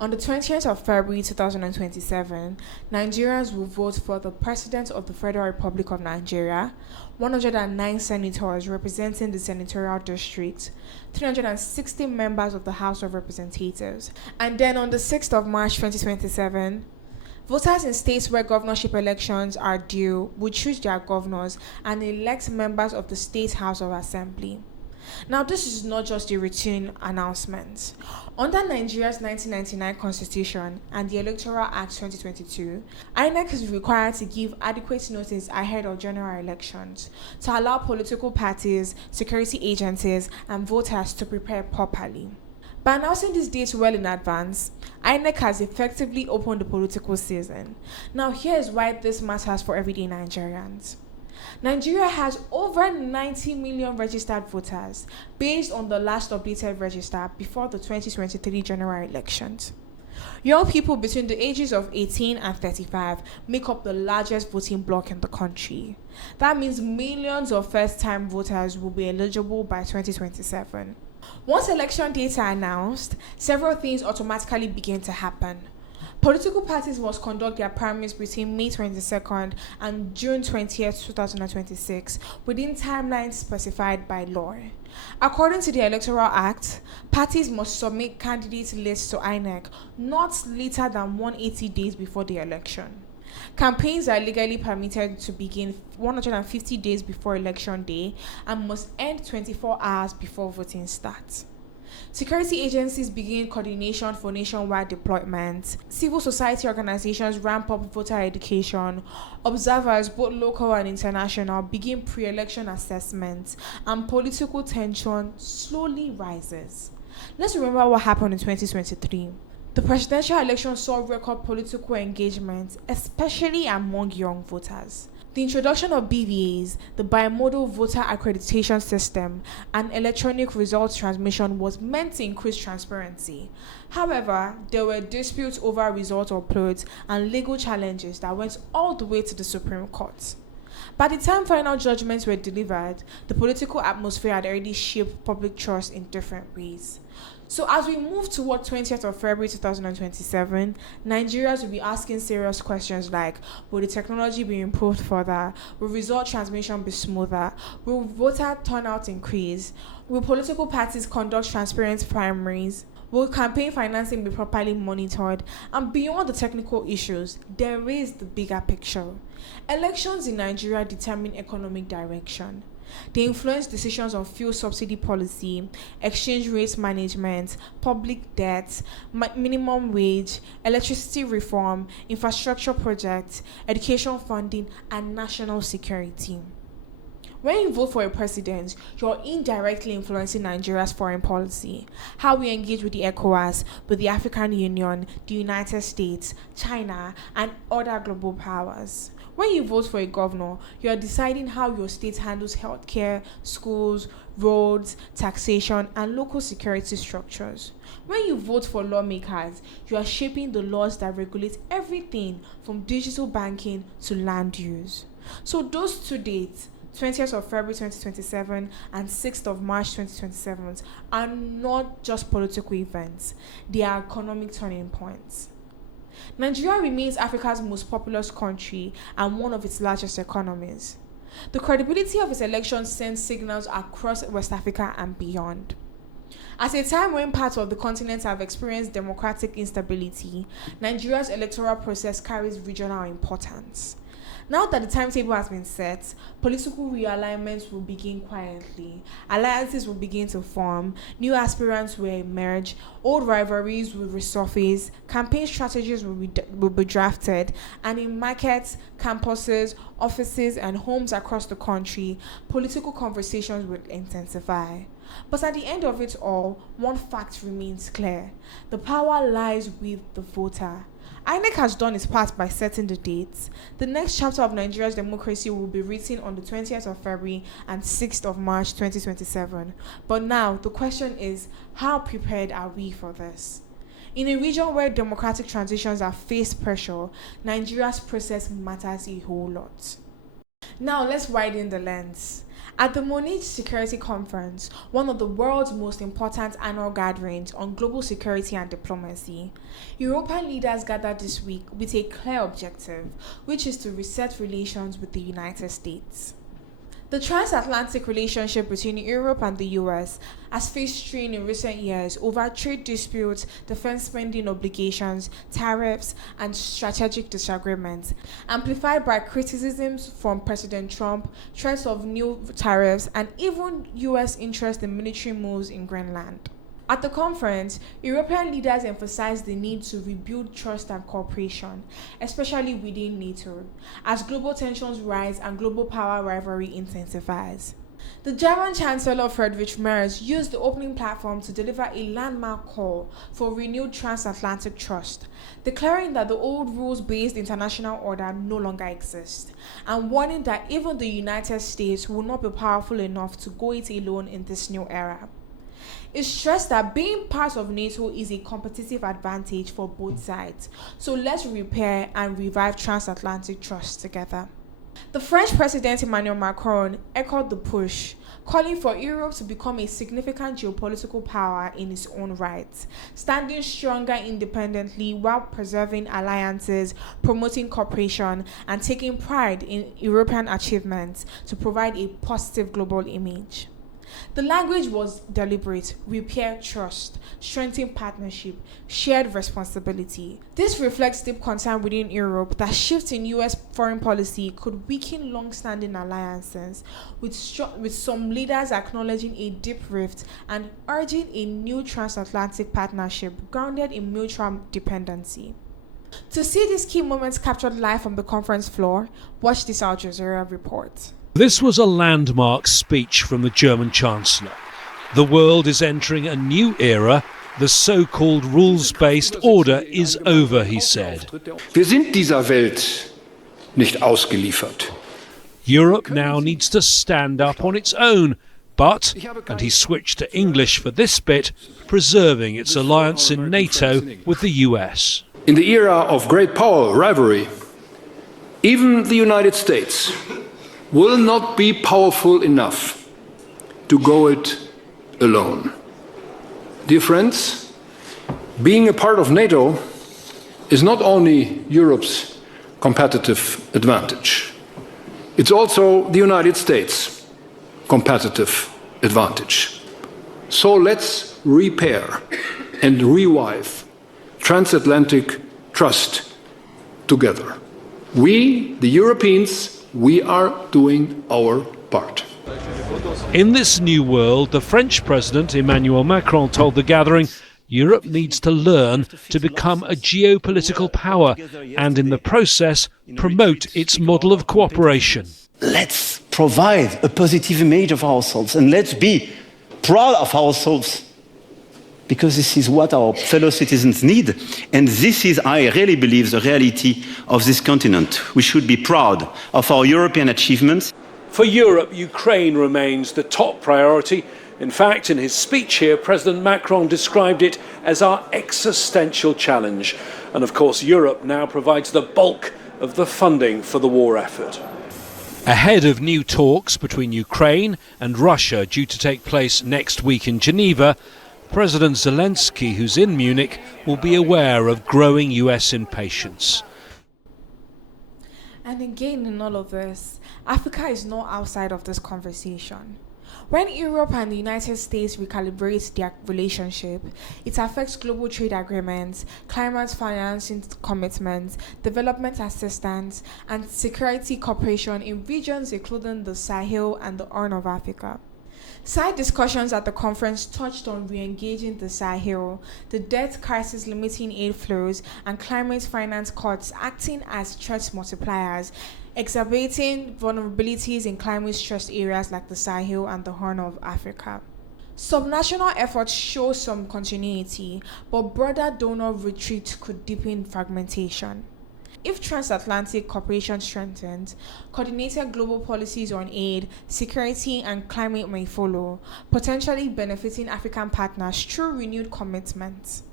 On the 20th of February 2027, Nigerians will vote for the President of the Federal Republic of Nigeria, 109 senators representing the senatorial districts, 360 members of the House of Representatives. And then on the 6th of March 2027, voters in states where governorship elections are due will choose their governors and elect members of the State House of Assembly. Now, this is not just a routine announcement. Under Nigeria's 1999 Constitution and the Electoral Act 2022, INEC is required to give adequate notice ahead of general elections to allow political parties, security agencies, and voters to prepare properly. By announcing these dates well in advance, INEC has effectively opened the political season. Now, here's why this matters for everyday Nigerians. Nigeria has over 90 million registered voters based on the last updated register before the 2023 general elections. Young people between the ages of 18 and 35 make up the largest voting bloc in the country. That means millions of first-time voters will be eligible by 2027. Once election dates are announced, several things automatically begin to happen. Political parties must conduct their primaries between May 22nd and June 20th, 2026 within timelines specified by law. According to the Electoral Act, parties must submit candidate lists to INEC not later than 180 days before the election. Campaigns are legally permitted to begin 150 days before election day and must end 24 hours before voting starts. Security agencies begin coordination for nationwide deployment. Civil society organizations ramp up voter education. Observers, both local and international, begin pre-election assessments, and political tension slowly rises. Let's remember what happened in 2023. The presidential election saw record political engagement, especially among young voters. The introduction of BVAs, the bimodal voter accreditation system, and electronic results transmission was meant to increase transparency. However, there were disputes over result uploads and legal challenges that went all the way to the Supreme Court. By the time final judgments were delivered, the political atmosphere had already shaped public trust in different ways. So as we move toward 20th of February 2027, Nigerians will be asking serious questions like, will the technology be improved further? Will result transmission be smoother? Will voter turnout increase? Will political parties conduct transparent primaries? Will campaign financing be properly monitored? And beyond the technical issues, there is the bigger picture. Elections in Nigeria determine economic direction. They influence decisions on fuel subsidy policy, exchange rate management, public debt, minimum wage, electricity reform, infrastructure projects, education funding, and national security. When you vote for a president, you're indirectly influencing Nigeria's foreign policy, how we engage with the ECOWAS, with the African Union, the United States, China, and other global powers. When you vote for a governor, you are deciding how your state handles healthcare, schools, roads, taxation, and local security structures. When you vote for lawmakers, you are shaping the laws that regulate everything from digital banking to land use. So those two dates, 20th of February 2027 and 6th of March 2027, are not just political events, they are economic turning points. Nigeria remains Africa's most populous country and one of its largest economies. The credibility of its elections sends signals across West Africa and beyond. At a time when parts of the continent have experienced democratic instability, Nigeria's electoral process carries regional importance. Now that the timetable has been set, political realignments will begin quietly. Alliances will begin to form, new aspirants will emerge, old rivalries will resurface, campaign strategies will be drafted, and in markets, campuses, offices, and homes across the country, political conversations will intensify. But at the end of it all, one fact remains clear. The power lies with the voter. INEC has done its part by setting the dates. The next chapter of Nigeria's democracy will be written on the 20th of February and 6th of March 2027. But now, the question is, how prepared are we for this? In a region where democratic transitions have faced pressure, Nigeria's process matters a whole lot. Now, let's widen the lens. At the Munich Security Conference, one of the world's most important annual gatherings on global security and diplomacy, European leaders gathered this week with a clear objective, which is to reset relations with the United States. The transatlantic relationship between Europe and the US has faced strain in recent years over trade disputes, defense spending obligations, tariffs, and strategic disagreements, amplified by criticisms from President Trump, threats of new tariffs, and even US interest in military moves in Greenland. At the conference, European leaders emphasized the need to rebuild trust and cooperation, especially within NATO, as global tensions rise and global power rivalry intensifies. The German Chancellor Friedrich Merz used the opening platform to deliver a landmark call for renewed transatlantic trust, declaring that the old rules-based international order no longer exists, and warning that even the United States will not be powerful enough to go it alone in this new era. It stressed that being part of NATO is a competitive advantage for both sides, so let's repair and revive transatlantic trust together. The French President Emmanuel Macron echoed the push, calling for Europe to become a significant geopolitical power in its own right, standing stronger independently while preserving alliances, promoting cooperation, and taking pride in European achievements to provide a positive global image. The language was deliberate: repair trust, strengthen partnership, shared responsibility. This reflects deep concern within Europe that shifts in US foreign policy could weaken long-standing alliances, with some leaders acknowledging a deep rift and urging a new transatlantic partnership grounded in mutual dependency. To see these key moments captured live on the conference floor, watch this Al Jazeera report. This was a landmark speech from the German Chancellor. The world is entering a new era. The so-called rules-based order is over, he said. Wir sind dieser Welt nicht ausgeliefert. Europe now needs to stand up on its own, but, and he switched to English for this bit, preserving its alliance in NATO with the US. In the era of great power rivalry, even the United States will not be powerful enough to go it alone. Dear friends, being a part of NATO is not only Europe's competitive advantage, it's also the United States' competitive advantage. So let's repair and revive transatlantic trust together. We, the Europeans, we are doing our part. In this new world, the French President Emmanuel Macron told the gathering Europe needs to learn to become a geopolitical power and in the process promote its model of cooperation. Let's provide a positive image of ourselves and let's be proud of ourselves, because this is what our fellow citizens need, and this is, I really believe, the reality of this continent. We should be proud of our European achievements. For Europe, Ukraine remains the top priority. In fact, in his speech here, President Macron described it as our existential challenge. And of course, Europe now provides the bulk of the funding for the war effort. Ahead of new talks between Ukraine and Russia due to take place next week in Geneva, President Zelensky, who's in Munich, will be aware of growing US impatience. And again, in all of this, Africa is not outside of this conversation. When Europe and the United States recalibrate their relationship, it affects global trade agreements, climate financing commitments, development assistance, and security cooperation in regions including the Sahel and the Horn of Africa. Side discussions at the conference touched on re-engaging the Sahel, the debt crisis limiting aid flows, and climate finance cuts acting as threat multipliers, exacerbating vulnerabilities in climate-stressed areas like the Sahel and the Horn of Africa. Subnational efforts show some continuity, but broader donor retreat could deepen fragmentation. If transatlantic cooperation strengthens, coordinated global policies on aid, security, and climate may follow, potentially benefiting African partners through renewed commitments.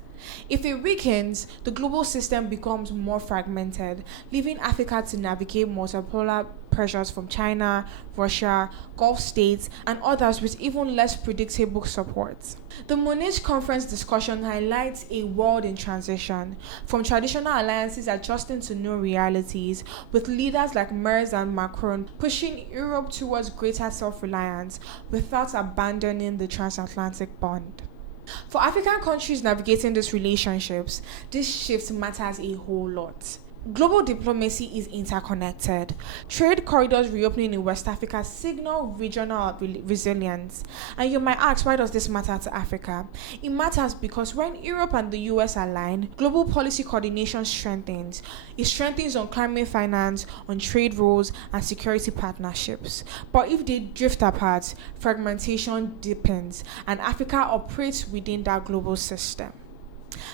If it weakens, the global system becomes more fragmented, leaving Africa to navigate multipolar pressures from China, Russia, Gulf states, and others with even less predictable support. The Munich conference discussion highlights a world in transition, from traditional alliances adjusting to new realities, with leaders like Merz and Macron pushing Europe towards greater self-reliance without abandoning the transatlantic bond. For African countries navigating these relationships, this shift matters a whole lot. Global diplomacy is interconnected. Trade corridors reopening in West Africa signal regional resilience. And you might ask, why does this matter to Africa? It matters because when Europe and the US align, global policy coordination strengthens. It strengthens on climate finance, on trade rules, and security partnerships. But if they drift apart, fragmentation deepens, and Africa operates within that global system.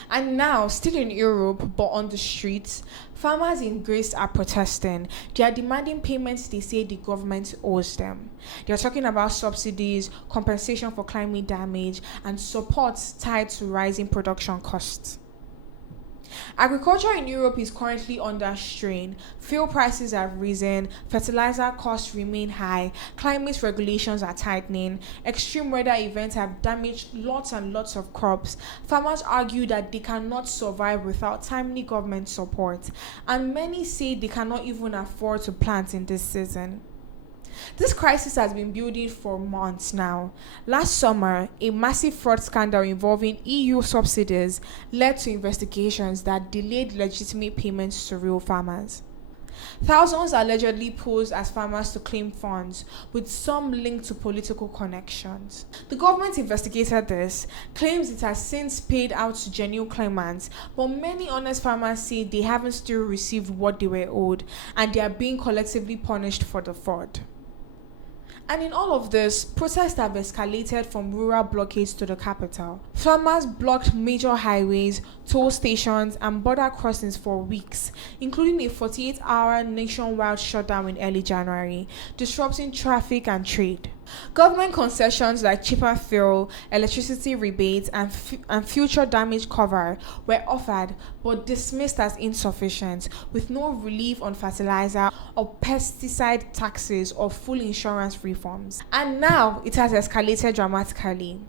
And now, still in Europe, but on the streets, farmers in Greece are protesting. They are demanding payments they say the government owes them. They are talking about subsidies, compensation for climate damage, and support tied to rising production costs. Agriculture in Europe is currently under strain. Fuel prices have risen, fertilizer costs remain high, climate regulations are tightening, extreme weather events have damaged lots and lots of crops. Farmers argue that they cannot survive without timely government support, and many say they cannot even afford to plant in this season. This crisis has been building for months now. Last summer, a massive fraud scandal involving EU subsidies led to investigations that delayed legitimate payments to real farmers. Thousands allegedly posed as farmers to claim funds, with some linked to political connections. The government investigated this, claims it has since paid out to genuine claimants, but many honest farmers say they haven't still received what they were owed, and they are being collectively punished for the fraud. And in all of this, protests have escalated from rural blockades to the capital. Farmers blocked major highways, toll stations, and border crossings for weeks, including a 48-hour nationwide shutdown in early January, disrupting traffic and trade. Government concessions like cheaper fuel, electricity rebates, and future damage cover were offered but dismissed as insufficient, with no relief on fertilizer or pesticide taxes or full insurance reforms. And now it has escalated dramatically.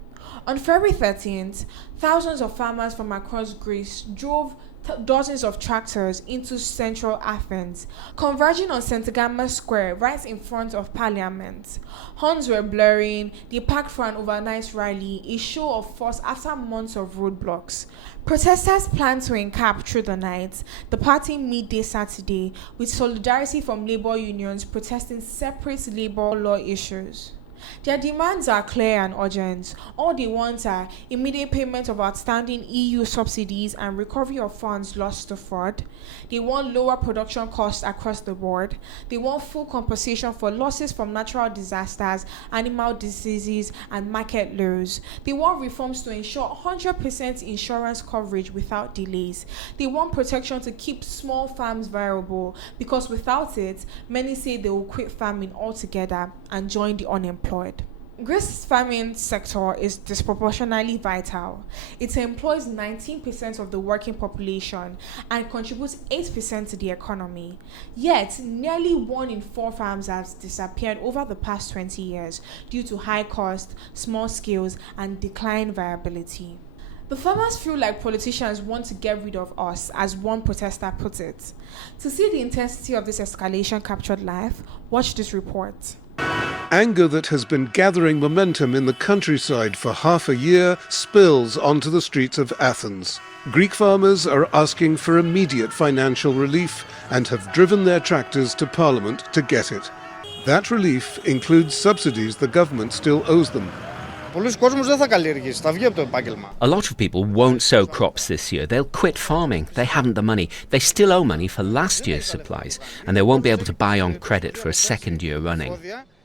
On February 13th, thousands of farmers from across Greece drove dozens of tractors into central Athens, converging on Sentagama Square right in front of Parliament. Horns were blaring, they packed for an overnight rally, a show of force after months of roadblocks. Protesters planned to encamp through the night, departing midday Saturday, with solidarity from labor unions protesting separate labor law issues. Their demands are clear and urgent. All they want are immediate payment of outstanding EU subsidies and recovery of funds lost to fraud. They want lower production costs across the board. They want full compensation for losses from natural disasters, animal diseases, and market lows. They want reforms to ensure 100% insurance coverage without delays. They want protection to keep small farms viable, because without it, many say they will quit farming altogether and join the unemployed. Greece's farming sector is disproportionately vital. It employs 19% of the working population and contributes 8% to the economy. Yet, nearly 1 in 4 farms has disappeared over the past 20 years due to high cost, small scales, and declined viability. The farmers feel like politicians want to get rid of us, as one protester put it. To see the intensity of this escalation captured live, watch this report. Anger that has been gathering momentum in the countryside for half a year spills onto the streets of Athens. Greek farmers are asking for immediate financial relief and have driven their tractors to Parliament to get it. That relief includes subsidies the government still owes them. A lot of people won't sow crops this year. They'll quit farming. They haven't the money. They still owe money for last year's supplies, and they won't be able to buy on credit for a second year running.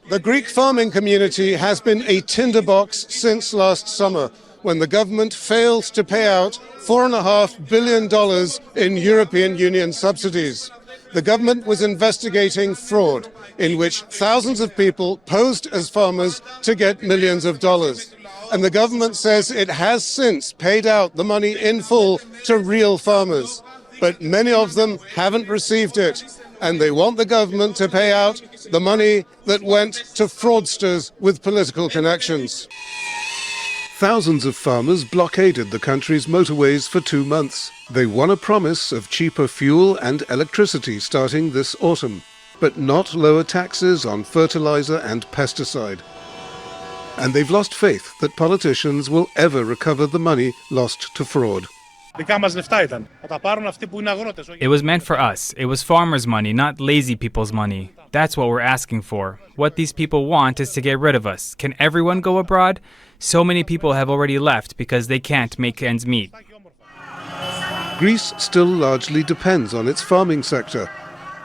The Greek farming community has been a tinderbox since last summer, when the government failed to pay out $4.5 billion in European Union subsidies. The government was investigating fraud, in which thousands of people posed as farmers to get millions of dollars. And the government says it has since paid out the money in full to real farmers. But many of them haven't received it, and they want the government to pay out the money that went to fraudsters with political connections. Thousands of farmers blockaded the country's motorways for 2 months. They won a promise of cheaper fuel and electricity starting this autumn, but not lower taxes on fertilizer and pesticide. And they've lost faith that politicians will ever recover the money lost to fraud. It was meant for us. It was farmers' money, not lazy people's money. That's what we're asking for. What these people want is to get rid of us. Can everyone go abroad? So many people have already left because they can't make ends meet. Greece still largely depends on its farming sector,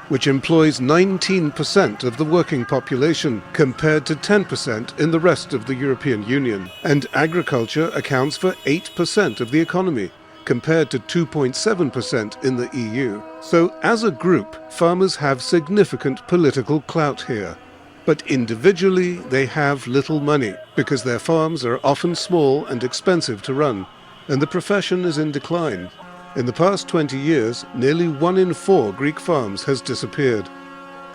which employs 19% of the working population, compared to 10% in the rest of the European Union. And agriculture accounts for 8% of the economy, compared to 2.7% in the EU. So as a group, farmers have significant political clout here. But individually, they have little money, because their farms are often small and expensive to run, and the profession is in decline. In the past 20 years, nearly 1 in 4 Greek farms has disappeared.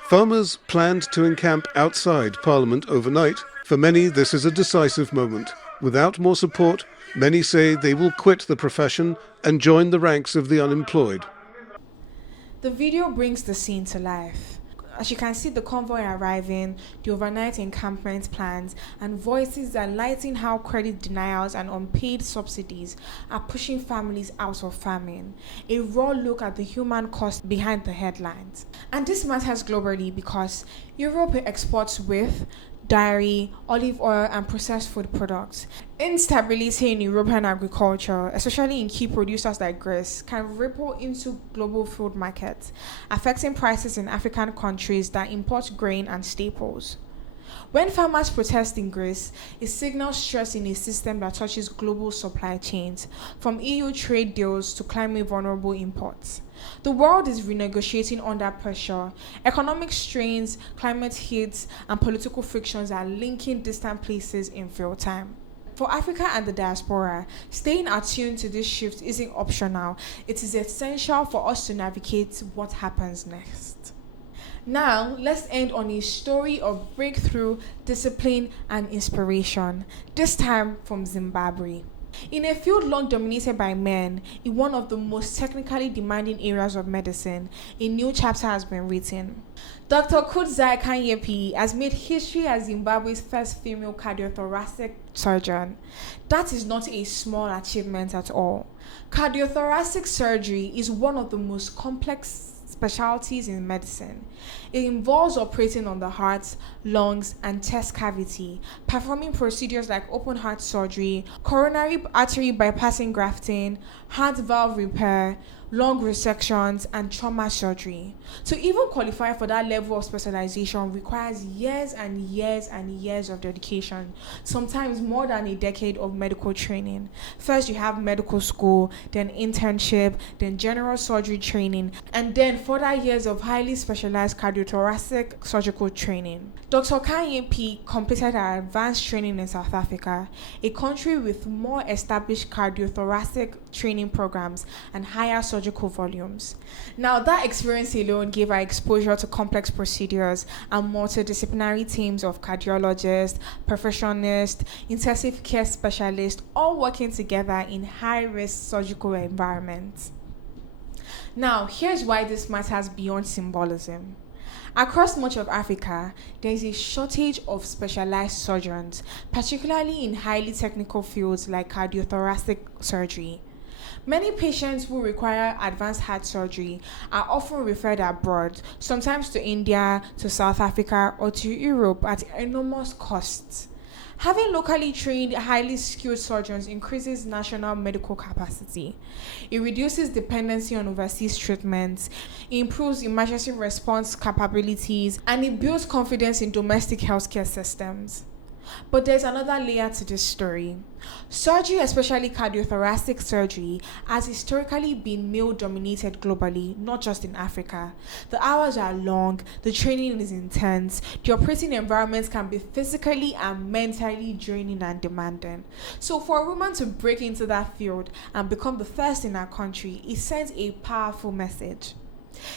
Farmers planned to encamp outside Parliament overnight. For many, this is a decisive moment. Without more support, many say they will quit the profession and join the ranks of the unemployed. The video brings the scene to life. As you can see the convoy arriving, the overnight encampment plans, and voices highlighting how credit denials and unpaid subsidies are pushing families out of famine. A raw look at the human cost behind the headlines. And this matters globally because Europe exports with dairy, olive oil, and processed food products. Instability in European agriculture, especially in key producers like Greece, can ripple into global food markets, affecting prices in African countries that import grain and staples. When farmers protest in Greece, it signals stress in a system that touches global supply chains, from EU trade deals to climate-vulnerable imports. The world is renegotiating under pressure. Economic strains, climate hits, and political frictions are linking distant places in real time. For Africa and the diaspora, staying attuned to this shift isn't optional. It is essential for us to navigate what happens next. Now, let's end on a story of breakthrough, discipline, and inspiration, this time from Zimbabwe. In a field long dominated by men, in one of the most technically demanding areas of medicine, a new chapter has been written. Dr. Kudzai Kanyepi has made history as Zimbabwe's first female cardiothoracic surgeon. That is not a small achievement at all. Cardiothoracic surgery is one of the most complex specialties in medicine. It involves operating on the heart, lungs, and chest cavity, performing procedures like open heart surgery, coronary artery bypassing grafting, heart valve repair, lung resections, and trauma surgery. To even qualify for that level of specialization requires years and years and years of dedication, sometimes more than a decade of medical training. First, you have medical school, then internship, then general surgery training, and then further years of highly specialized cardiothoracic surgical training. Dr. Kanyepi completed her advanced training in South Africa, a country with more established cardiothoracic training programs and higher surgical volumes. Now, that experience alone gave her exposure to complex procedures and multidisciplinary teams of cardiologists, perfusionists, intensive care specialists, all working together in high-risk surgical environments. Now, here's why this matters beyond symbolism. Across much of Africa, there is a shortage of specialized surgeons, particularly in highly technical fields like cardiothoracic surgery. Many patients who require advanced heart surgery are often referred abroad, sometimes to India, to South Africa, or to Europe at enormous costs. Having locally trained, highly skilled surgeons increases national medical capacity. It reduces dependency on overseas treatments, it improves emergency response capabilities, and it builds confidence in domestic healthcare systems. But there's another layer to this story. Surgery, especially cardiothoracic surgery, has historically been male-dominated globally, not just in Africa. The hours are long, the training is intense, the operating environments can be physically and mentally draining and demanding. So for a woman to break into that field and become the first in our country, it sends a powerful message.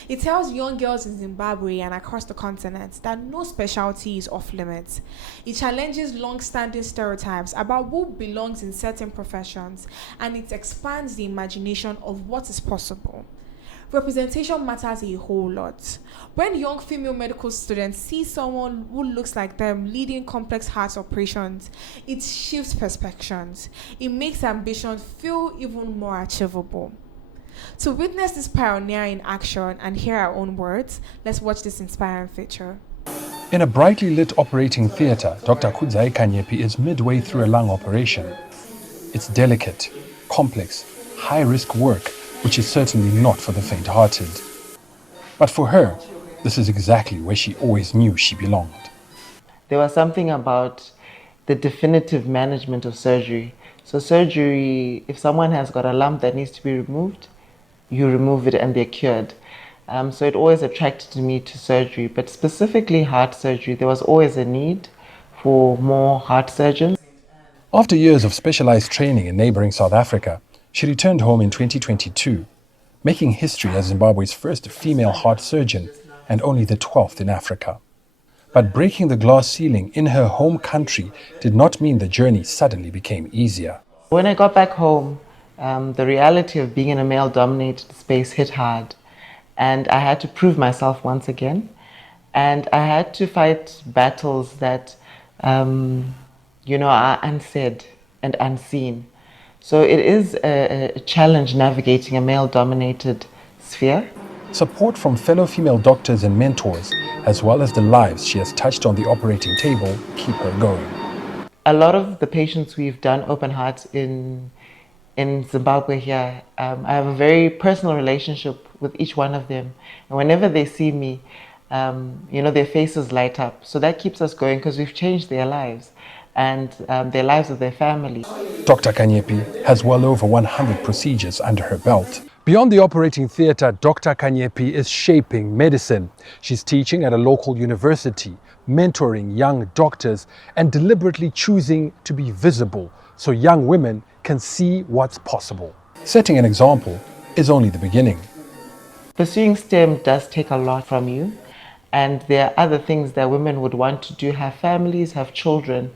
It tells young girls in Zimbabwe and across the continent that no specialty is off limits. It challenges long-standing stereotypes about who belongs in certain professions, and it expands the imagination of what is possible. Representation matters a whole lot. When young female medical students see someone who looks like them leading complex heart operations, it shifts perceptions. It makes ambition feel even more achievable. To witness this pioneer in action and hear our own words, let's watch this inspiring feature. In a brightly lit operating theatre, Dr. Kudzai Kanyepi is midway through a lung operation. It's delicate, complex, high-risk work, which is certainly not for the faint-hearted. But for her, this is exactly where she always knew she belonged. There was something about the definitive management of surgery. So surgery, if someone has got a lump that needs to be removed, you remove it and they're cured. So it always attracted me to surgery, but specifically heart surgery. There was always a need for more heart surgeons. After years of specialized training in neighboring South Africa, she returned home in 2022, making history as Zimbabwe's first female heart surgeon and only the 12th in Africa. But breaking the glass ceiling in her home country did not mean the journey suddenly became easier. When I got back home, the reality of being in a male-dominated space hit hard, and I had to prove myself once again, and I had to fight battles that, are unsaid and unseen. So it is a challenge navigating a male-dominated sphere. Support from fellow female doctors and mentors, as well as the lives she has touched on the operating table, keep her going. A lot of the patients we've done open hearts in Zimbabwe here, I have a very personal relationship with each one of them. And whenever they see me, their faces light up. So that keeps us going because we've changed their lives and their lives of their family. Dr. Kanyepi has well over 100 procedures under her belt. Beyond the operating theatre, Dr. Kanyepi is shaping medicine. She's teaching at a local university, mentoring young doctors, and deliberately choosing to be visible so young women can see what's possible. Setting an example is only the beginning. Pursuing STEM does take a lot from you, and there are other things that women would want to do, have families, have children.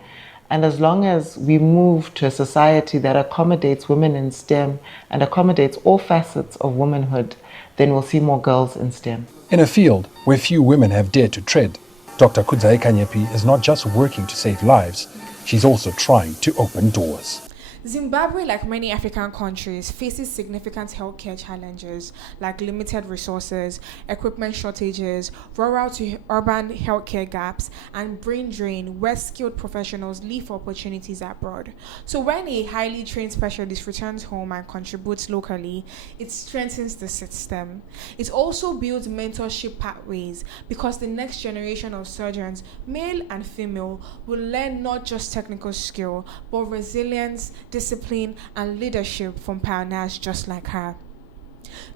And as long as we move to a society that accommodates women in STEM and accommodates all facets of womanhood, then we'll see more girls in STEM. In a field where few women have dared to tread, Dr. Kudzai Kanyepi is not just working to save lives, she's also trying to open doors. Zimbabwe, like many African countries, faces significant healthcare challenges like limited resources, equipment shortages, rural to urban healthcare gaps, and brain drain where skilled professionals leave for opportunities abroad. So when a highly trained specialist returns home and contributes locally, it strengthens the system. It also builds mentorship pathways because the next generation of surgeons, male and female, will learn not just technical skill, but resilience, discipline, and leadership from pioneers just like her.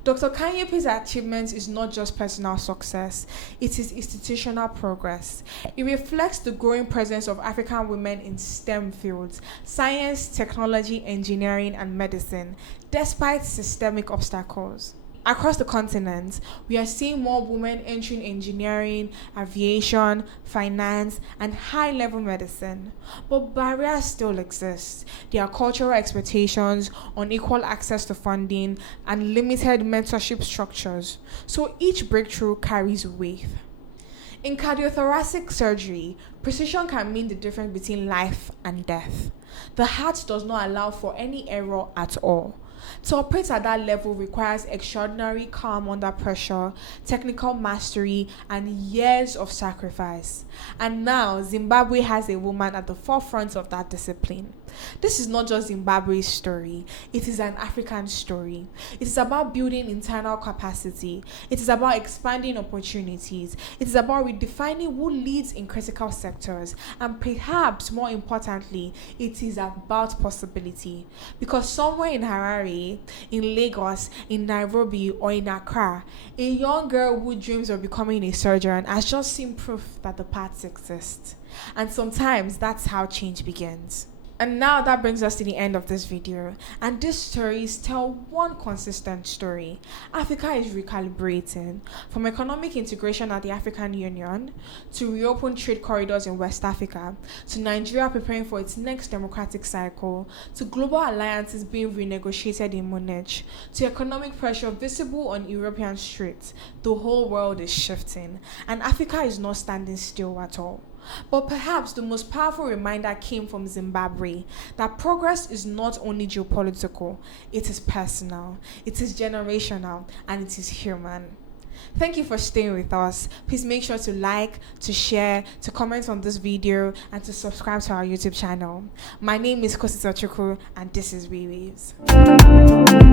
Dr. Kanyepi's achievement is not just personal success, it is institutional progress. It reflects the growing presence of African women in STEM fields, science, technology, engineering, and medicine, despite systemic obstacles. Across the continent, we are seeing more women entering engineering, aviation, finance, and high-level medicine. But barriers still exist. There are cultural expectations, unequal access to funding, and limited mentorship structures. So each breakthrough carries weight. In cardiothoracic surgery, precision can mean the difference between life and death. The heart does not allow for any error at all. To operate at that level requires extraordinary calm under pressure, technical mastery, and years of sacrifice. And now, Zimbabwe has a woman at the forefront of that discipline. This is not just Zimbabwe's story, it is an African story. It is about building internal capacity. It is about expanding opportunities. It is about redefining who leads in critical sectors. And perhaps more importantly, it is about possibility. Because somewhere in Harare, in Lagos, in Nairobi, or in Accra, a young girl who dreams of becoming a surgeon has just seen proof that the paths exist. And sometimes that's how change begins. And now that brings us to the end of this video. And these stories tell one consistent story. Africa is recalibrating. From economic integration at the African Union, to reopen trade corridors in West Africa, to Nigeria preparing for its next democratic cycle, to global alliances being renegotiated in Munich, to economic pressure visible on European streets, the whole world is shifting. And Africa is not standing still at all. But perhaps the most powerful reminder came from Zimbabwe, that progress is not only geopolitical, it is personal, it is generational, and it is human. Thank you for staying with us. Please make sure to like, to share, to comment on this video, and to subscribe to our YouTube channel. My name is Kosita Chukwu, and this is Waywayves.